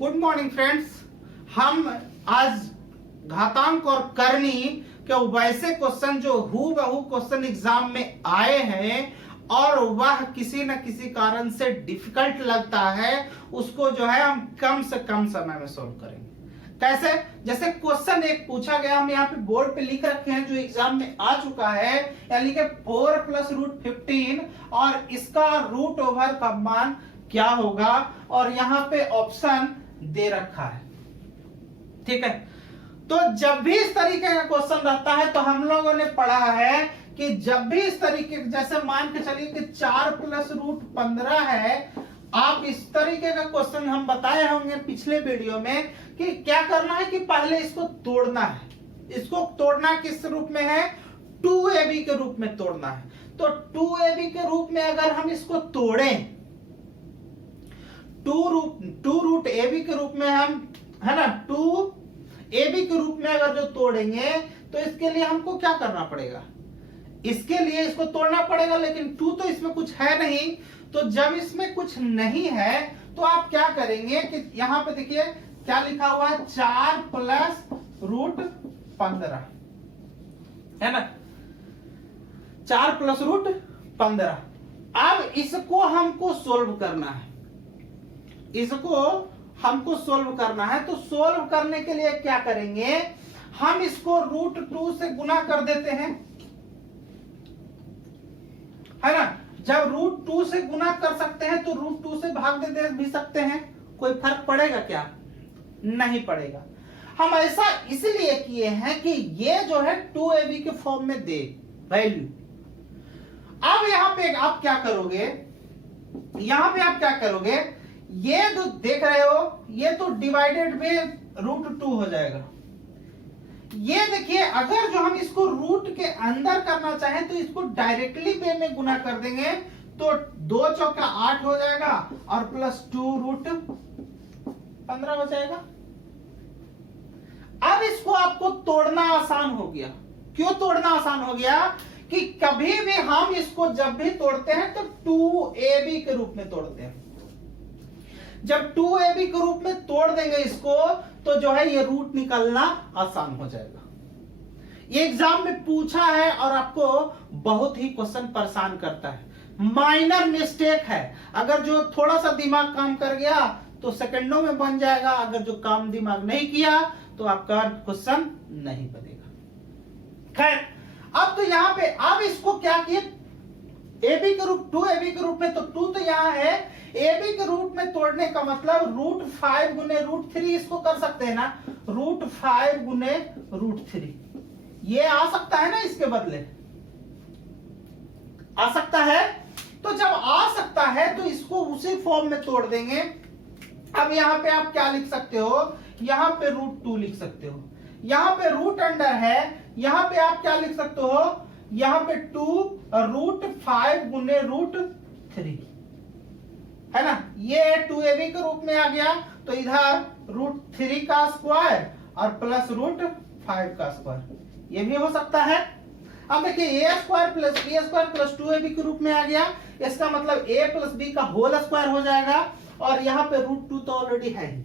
Good morning friends. हम आज घातांक और करनी के वैसे क्वेश्चन जो हूबहू क्वेश्चन एग्जाम में आए हैं और वह किसी न किसी कारण से डिफिकल्ट लगता है, उसको जो है हम कम से कम समय में सोल्व करेंगे। कैसे? जैसे क्वेश्चन एक पूछा गया, हम यहाँ पे बोर्ड पे लिख रखे हैं जो एग्जाम में आ चुका है, यानी कि 4 + √15 और इसका रूट ओवर का मान क्या होगा, और यहाँ पे ऑप्शन दे रखा है। ठीक है, तो जब भी इस तरीके का क्वेश्चन रहता है तो हम लोगों ने पढ़ा है कि जब भी इस तरीके, जैसे मान के चलिए कि 4 + √15 है, आप इस तरीके का क्वेश्चन हम बताए होंगे पिछले वीडियो में कि क्या करना है कि पहले इसको तोड़ना है। इसको तोड़ना किस रूप में है? 2ab के रूप में तोड़ना है। तो 2ab के रूप में अगर हम इसको तोड़ें, 2√ab के रूप में हम, है ना, 2ab के रूप में अगर जो तोड़ेंगे तो इसके लिए हमको क्या करना पड़ेगा? इसके लिए इसको तोड़ना पड़ेगा, लेकिन 2 तो इसमें कुछ है नहीं। तो जब इसमें कुछ नहीं है तो आप क्या करेंगे कि यहां पे देखिए क्या लिखा हुआ है, 4 + √15, है ना, 4 + √15। अब इसको हमको सोल्व करना है, इसको हमको सोल्व करना है। तो सोल्व करने के लिए क्या करेंगे, हम इसको √2 से गुना कर देते हैं, है ना। जब √2 से गुना कर सकते हैं तो √2 से भाग दे भी सकते हैं, कोई फर्क पड़ेगा क्या? नहीं पड़ेगा। हम ऐसा इसलिए किए हैं कि ये जो है 2ab के फॉर्म में दे वैल्यू। अब यहां पे आप क्या करोगे, यहां पे आप क्या करोगे, ये जो देख रहे हो ये तो डिवाइडेड में √2 हो जाएगा। ये देखिए, अगर जो हम इसको रूट के अंदर करना चाहें तो इसको डायरेक्टली वे में गुना कर देंगे तो 2 चौका 8 हो जाएगा और +2 √15 हो जाएगा। अब इसको आपको तोड़ना आसान हो गया। क्यों तोड़ना आसान हो गया? कि कभी भी हम इसको जब भी तोड़ते हैं तो 2ab के रूप में तोड़ते हैं। जब 2ab के रूप में तोड़ देंगे इसको तो जो है ये रूट निकालना आसान हो जाएगा। ये एग्जाम में पूछा है और आपको बहुत ही क्वेश्चन परेशान करता है। माइनर मिस्टेक है, अगर जो थोड़ा सा दिमाग काम कर गया तो सेकंडों में बन जाएगा, अगर जो काम दिमाग नहीं किया तो आपका क्वेश्चन नहीं बनेगा। खैर, अब तो यहां पे अब इसको क्या किए, ab के रूप 2ab के रूप में, तो 2 तो यहां है, ab के रूप में तोड़ने का मतलब √5 × √3 इसको कर सकते हैं ना, √5 × √3 ये आ सकता है ना, इसके बदले आ सकता है। तो जब आ सकता है तो इसको उसी फॉर्म में तोड़ देंगे। अब यहां पे आप क्या लिख सकते हो, यहां पे √2 लिख सकते हो, यहां पे रूट अंडर है, यहां पे आप क्या लिख सकते हो, यहां पे 2 √5 × √3, है ना। ये 2ab के रूप में आ गया तो इधर √3 का स्क्वायर और +√5 का स्क्वायर, ये भी हो सकता है। अब देखिए a² + b² + 2ab के रूप में आ गया, इसका मतलब a + b का होल स्क्वायर हो जाएगा, और यहाँ पे √2 तो ऑलरेडी है ही।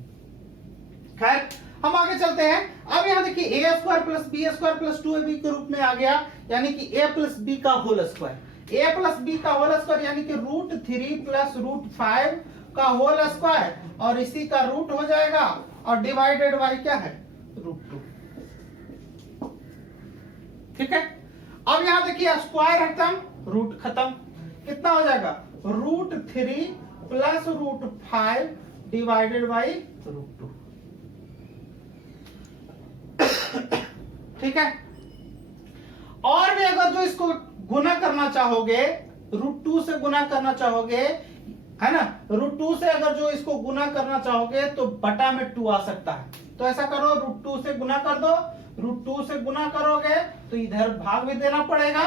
खैर, हम आगे चलते हैं। अब यहाँ देखिए a² + b² + 2ab के रूप में आ गया, यानी कि a + b का होल स्क्वायर, a + b का होल स्क्वायर यानी कि √3 + √5 का होल स्क्वायर, और इसी का रूट हो जाएगा, और डिवाइडेड बाय क्या है, √2। ठीक है, अब यहां देखिए स्क्वायर खत्म, रूट खत्म, कितना हो जाएगा, √3 + √5 डिवाइडेड बाय √2। ठीक है, और भी अगर जो इसको गुना करना चाहोगे, √2 से गुना करना चाहोगे, है ना, √2 से अगर जो इसको गुना करना चाहोगे तो बटा में 2 आ सकता है। तो ऐसा करो, √2 से गुना कर दो, √2 से गुना करोगे तो इधर भाग भी देना पड़ेगा,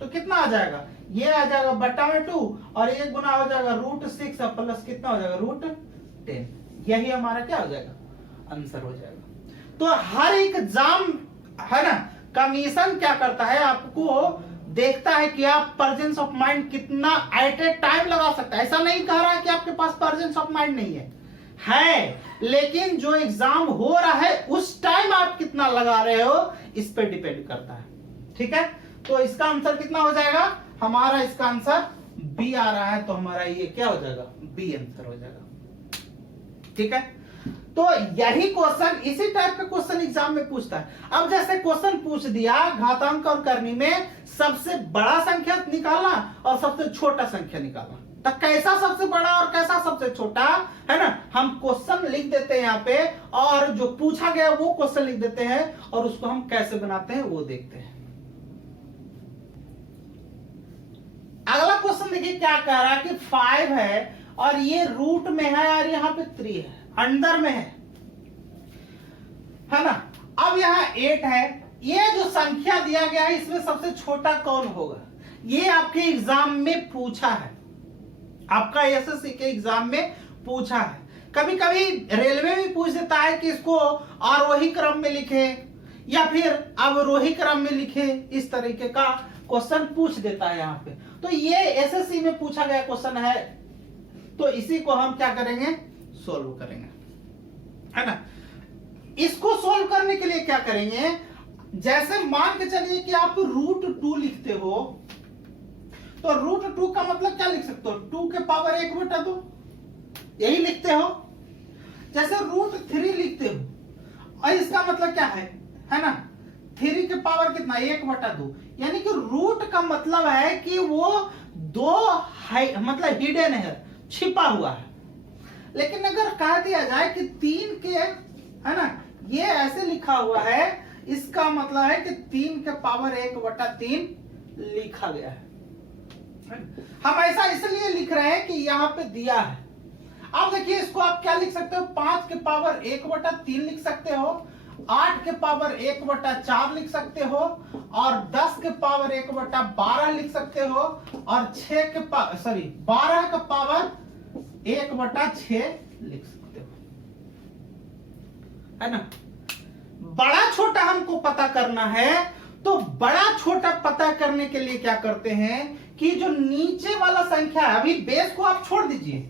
तो कितना आ जाएगा, ये आ जाएगा बटा में 2, और ये गुना हो जाएगा √6 और प्लस कितना हो जाएगा, √10। यही हमारा क्या हो जाएगा, आंसर हो जाएगा। तो हर एक एग्जाम, है ना, कमीशन क्या करता है, आपको देखता है कि आप प्रेजेंस ऑफ माइंड कितना एट ए टाइम लगा सकता है। ऐसा नहीं कह रहा है कि आपके पास प्रेजेंस ऑफ माइंड नहीं है, है, लेकिन जो एग्जाम हो रहा है उस टाइम आप कितना लगा रहे हो इस पे डिपेंड करता है। ठीक है, तो इसका आंसर कितना हो जाएगा हमारा, इसका आंसर बी आ रहा है, तो हमारा ये क्या हो जाएगा, बी आंसर हो जाएगा। ठीक है, तो यही क्वेश्चन, इसी टाइप का क्वेश्चन एग्जाम में पूछता है। अब जैसे क्वेश्चन पूछ दिया घातांक और करनी में सबसे बड़ा संख्या निकालना और सबसे छोटा संख्या निकालना, तो कैसा सबसे बड़ा और कैसा सबसे छोटा है ना, हम क्वेश्चन लिख देते हैं यहाँ पे, और जो पूछा गया वो क्वेश्चन लिख देते हैं, और उसको हम कैसे बनाते हैं वो देखते हैं। अगला क्वेश्चन देखिए क्या कह रहा है कि 5 है और ये रूट में है और यहाँ पे 3 है, अंदर में है ना। अब यहाँ 8 है, ये जो संख्या दिया गया है इसमें सबसे छोटा कौन होगा, ये आपके एग्जाम में पूछा है, आपका एसएससी के एग्जाम में पूछा है। कभी कभी रेलवे भी पूछ देता है कि इसको आरोही क्रम में लिखे या फिर अवरोही क्रम में लिखे, इस तरीके का क्वेश्चन पूछ देता है यहाँ पे। तो ये एसएससी में पूछा गया क्वेश्चन है, तो इसी को हम क्या करेंगे, सोल्व करेंगे, है ना। इसको सोल्व करने के लिए क्या करेंगे, जैसे मान के चलिए कि आप √2 लिखते हो, तो √2 का मतलब क्या लिख सकते हो, 2 के पावर 1/2 यही लिखते हो। जैसे √3 लिखते हो और इसका मतलब क्या है ना, 3 के पावर कितना 1/2, यानी कि रूट का मतलब है कि वो दो मतलब हिडन है, छिपा हुआ है। लेकिन अगर कह दिया जाए कि 3 के, है ना, ये ऐसे लिखा हुआ है, इसका मतलब है कि 3 के पावर 1/3 लिखा गया है। हम ऐसा इसलिए लिख रहे हैं कि यहाँ पे दिया है। अब देखिए इसको आप क्या लिख सकते हो, 5 के पावर 1/3 लिख सकते हो, 8 के पावर 1/4 लिख सकते हो, और 10 के पावर 1/12 लिख सकते हो, और 12 के पावर 1/6 लिख सकते हो, है ना। बड़ा छोटा हमको पता करना है, तो बड़ा छोटा पता करने के लिए क्या करते हैं कि जो नीचे वाला संख्या है, अभी बेस को आप छोड़ दीजिए,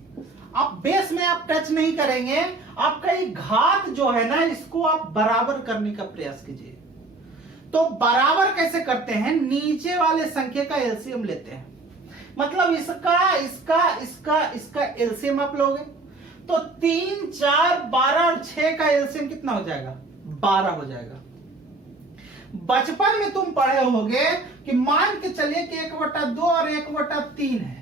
आप बेस में आप टच नहीं करेंगे, आपका ये घात जो है ना, इसको आप बराबर करने का प्रयास कीजिए। तो बराबर कैसे करते हैं, नीचे वाले संख्या का एलसीएम लेते हैं, मतलब इसका एलसीएम आप लोगे, तो 3, 4, 12 और 6 का एलसीएम कितना हो जाएगा, 12 हो जाएगा। बचपन में तुम पढ़े होगे कि मान के चलिए कि 1/2 और 1/3 है,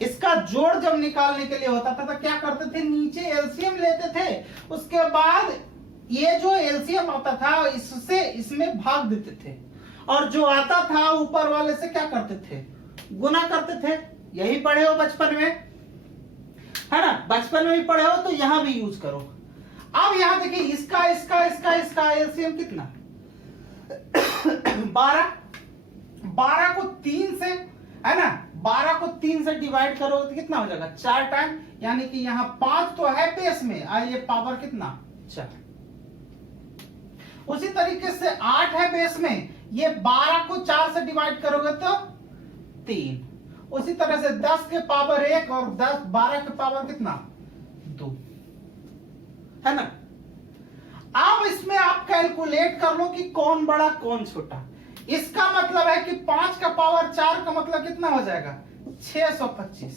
इसका जोड़ जब निकालने के लिए होता था तो क्या करते थे, नीचे एलसीएम लेते थे, उसके बाद ये जो एलसीएम आता था इससे इसमें भाग देते थे, और जो आता था ऊपर वाले से क्या करते थे, गुना करते थे। यही पढ़े हो बचपन में, है ना, बचपन में भी पढ़े हो, तो यहां भी यूज करो। अब यहां देखिए इसका एलसीएम कितना 12 को 3 से, है ना, 12 को 3 से डिवाइड करोगे तो कितना हो जाएगा, 4 टाइम, यानी कि यहाँ 5 तो है बेस में, ये पावर कितना 4। उसी तरीके से 8 है बेस में, ये 12 को 4 से डिवाइड करोगे तो 3। उसी तरह से 10 के पावर 1 और 12 के पावर कितना 2, है ना। अब इसमें आप कैलकुलेट कर लो कि कौन बड़ा कौन छोटा। इसका मतलब है कि 5 का पावर 4 का मतलब कितना हो जाएगा 625,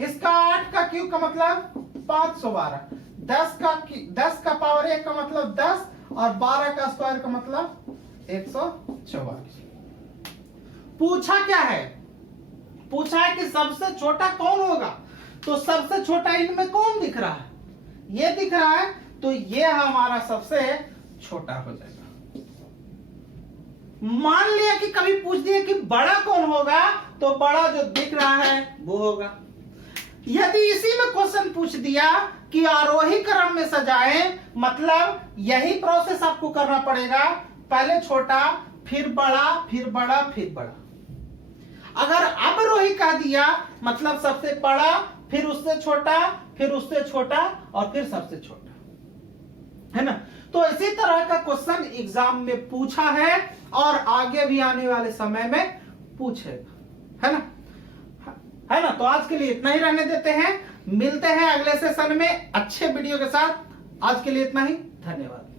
इसका 8 का क्यूब का मतलब 512, 10 का पावर 1 का मतलब 10, और 12 का स्क्वायर का मतलब 144। पूछा क्या है, पूछा है कि सबसे छोटा कौन होगा, तो सबसे छोटा इनमें कौन दिख रहा है, ये दिख रहा है, तो ये हमारा सबसे छोटा हो जाएगा। मान लिया कि कभी पूछ दिया कि बड़ा कौन होगा, तो बड़ा जो दिख रहा है वो होगा। यदि इसी में क्वेश्चन पूछ दिया कि आरोही क्रम में सजाएं, मतलब यही प्रोसेस आपको करना पड़ेगा, पहले छोटा फिर बड़ा फिर बड़ा फिर बड़ा। अगर अवरोही कह दिया मतलब सबसे बड़ा फिर उससे छोटा फिर उससे छोटा और फिर सबसे छोटा, है ना। तो इसी तरह का क्वेश्चन एग्जाम में पूछा है और आगे भी आने वाले समय में पूछेगा, है ना। तो आज के लिए इतना ही रहने देते हैं। मिलते हैं अगले सेशन में अच्छे वीडियो के साथ। आज के लिए इतना ही, धन्यवाद।